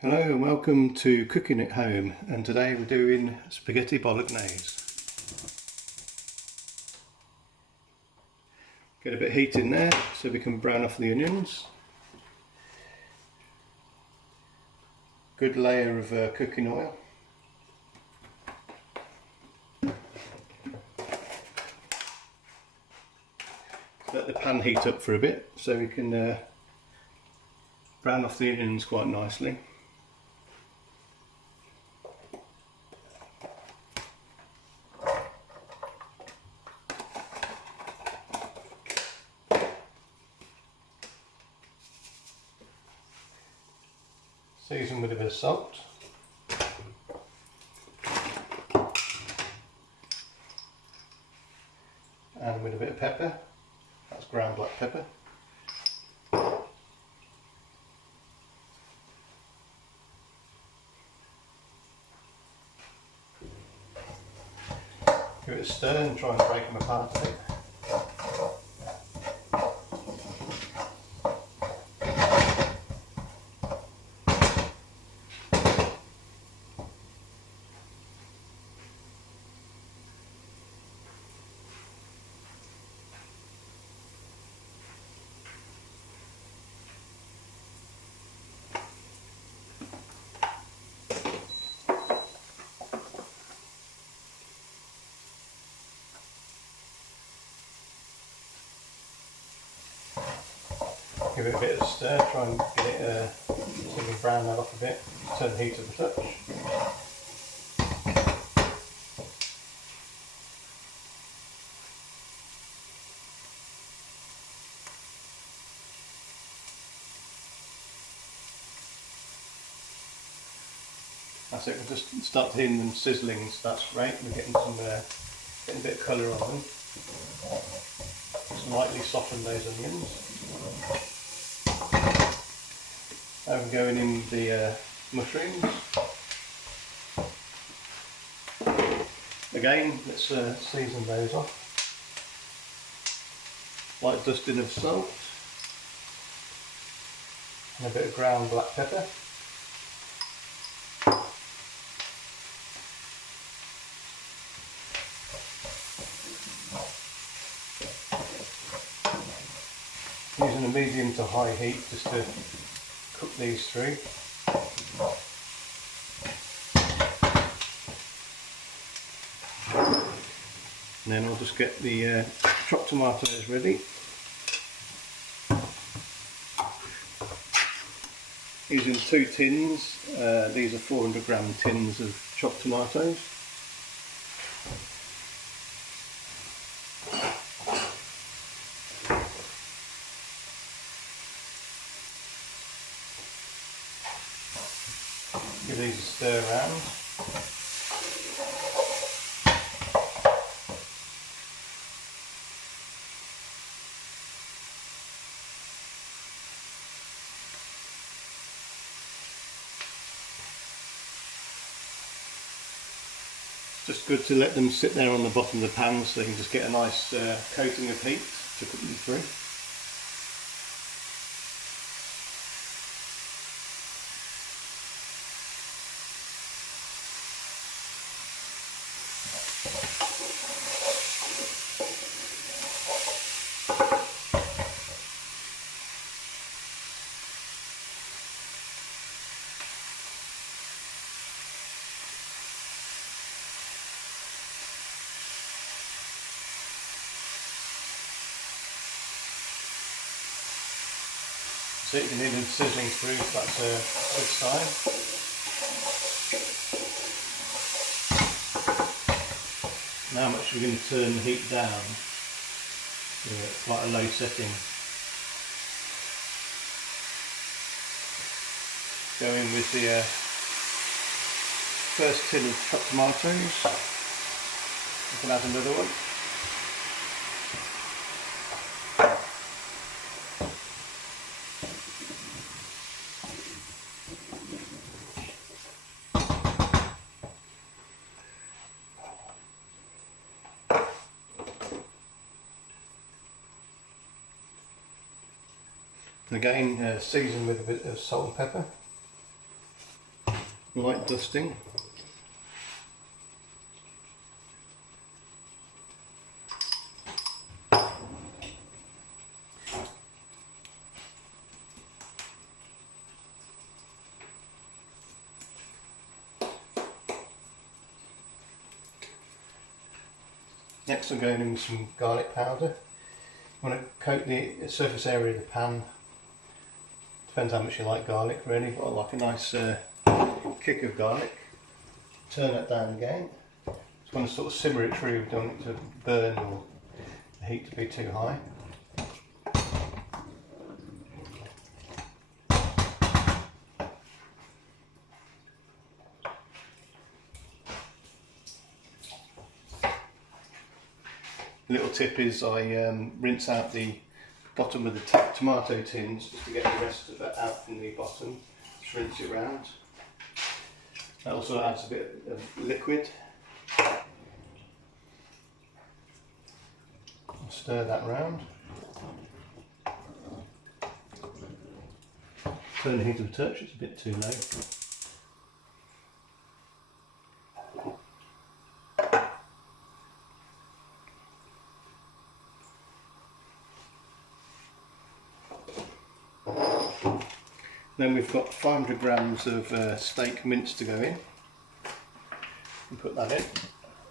Hello and welcome to Cooking at Home, and today we're doing spaghetti bolognese. Get a bit of heat in there so we can brown off the onions. Good layer of cooking oil. Let the pan heat up for a bit so we can brown off the onions quite nicely. Season with a bit of salt. And with a bit of pepper. That's ground black pepper. Give it a stir and try and break them apart a bit. Give it a bit of a stir, try and get it so we can brown that off a bit, turn the heat up a touch. That's it, we'll just start hearing them sizzling, so that's great. We're getting getting a bit of colour on them. Slightly soften those onions. I'm going in the mushrooms. Again, let's season those off. Light dusting of salt and a bit of ground black pepper. Using a medium to high heat just to cook these through. And then I'll just get the chopped tomatoes ready. Using 2 tins, these are 400-gram tins of chopped tomatoes. Give these a stir around. It's just good to let them sit there on the bottom of the pan so they can just get a nice coating of heat to cook them through. So you can hear them sizzling through, so that's a good sign. Now much we're going to turn the heat down to quite a low setting. Go in with the first tin of chopped tomatoes. You can add another one. Again, season with a bit of salt and pepper. light dusting. Next I'm going in with some garlic powder. I want to coat the surface area of the pan. Depends how much you like garlic really, but I like a nice kick of garlic. Turn that down again. Just want to sort of simmer it through, don't want it to burn or the heat to be too high. Little tip is I rinse out the bottom of the tomato tins just to get the rest of it out from the bottom. Just rinse it round. That also adds a bit of liquid. Stir that round. Turn the heat of the touch, it's a bit too low. Then we've got 500 grams of steak mince to go in. And put that in,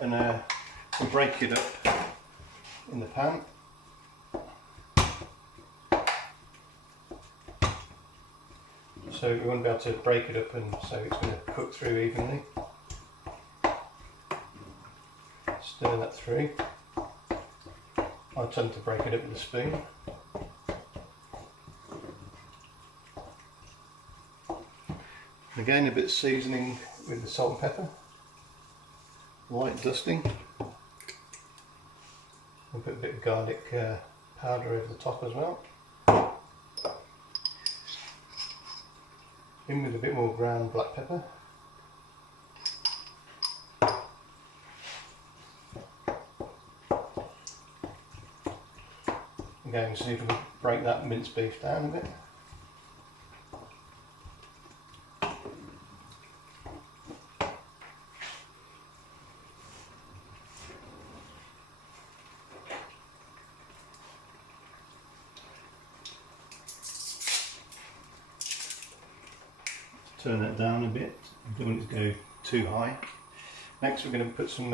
and we'll break it up in the pan. So we want to be able to break it up, and so it's going to cook through evenly. Stir that through. I tend to break it up with a spoon. Again, a bit of seasoning with the salt and pepper, light dusting, and put a bit of garlic powder over the top as well. In with a bit more ground black pepper. Again, see if we can break that minced beef down a bit. Turn that down a bit, we don't want it to go too high. Next we're going to put some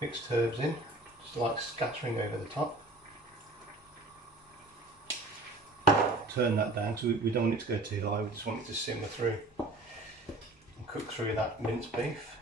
mixed herbs in, just like scattering over the top. Turn that down, so we don't want it to go too high, we just want it to simmer through and cook through that minced beef.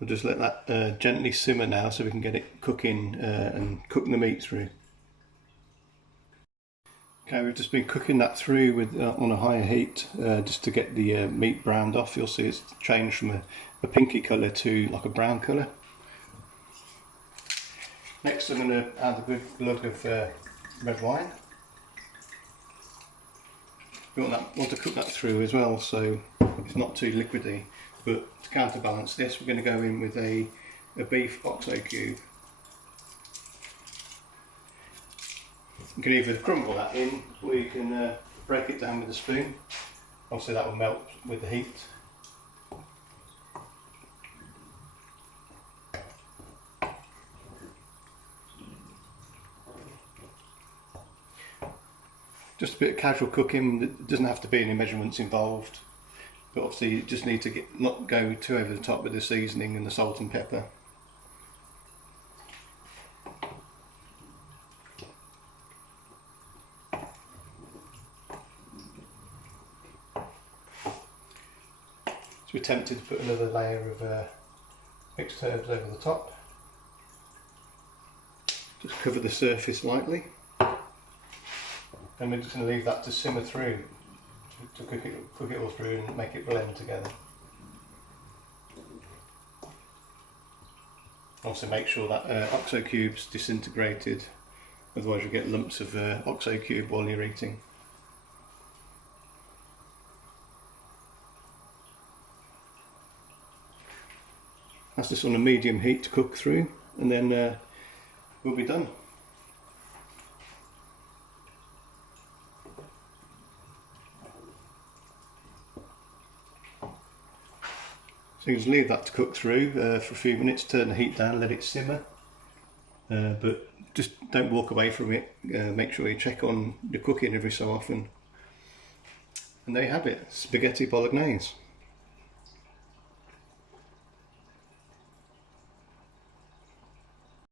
We'll just let that gently simmer now so we can get it cooking and cook the meat through. Okay, we've just been cooking that through with on a higher heat just to get the meat browned off. You'll see it's changed from a pinky colour to like a brown colour. Next I'm going to add a good glug of red wine. We want to cook that through as well, so it's not too liquidy. But to counterbalance this, we're going to go in with a beef oxo cube. You can either crumble that in, or you can break it down with a spoon. Obviously that will melt with the heat. Just a bit of casual cooking, it doesn't have to be any measurements involved. But obviously you just need to not go too over the top with the seasoning and the salt and pepper. So we're tempted to put another layer of mixed herbs over the top. Just cover the surface lightly. And we're just going to leave that to simmer through, to cook it all through and make it blend together. Also make sure that oxo cube's disintegrated, otherwise you get lumps of oxo cube while you're eating. That's just on a medium heat to cook through, and then we'll be done. So you just leave that to cook through for a few minutes, turn the heat down, let it simmer, but just don't walk away from it. Make sure you check on the cooking every so often. And there you have it, spaghetti bolognese.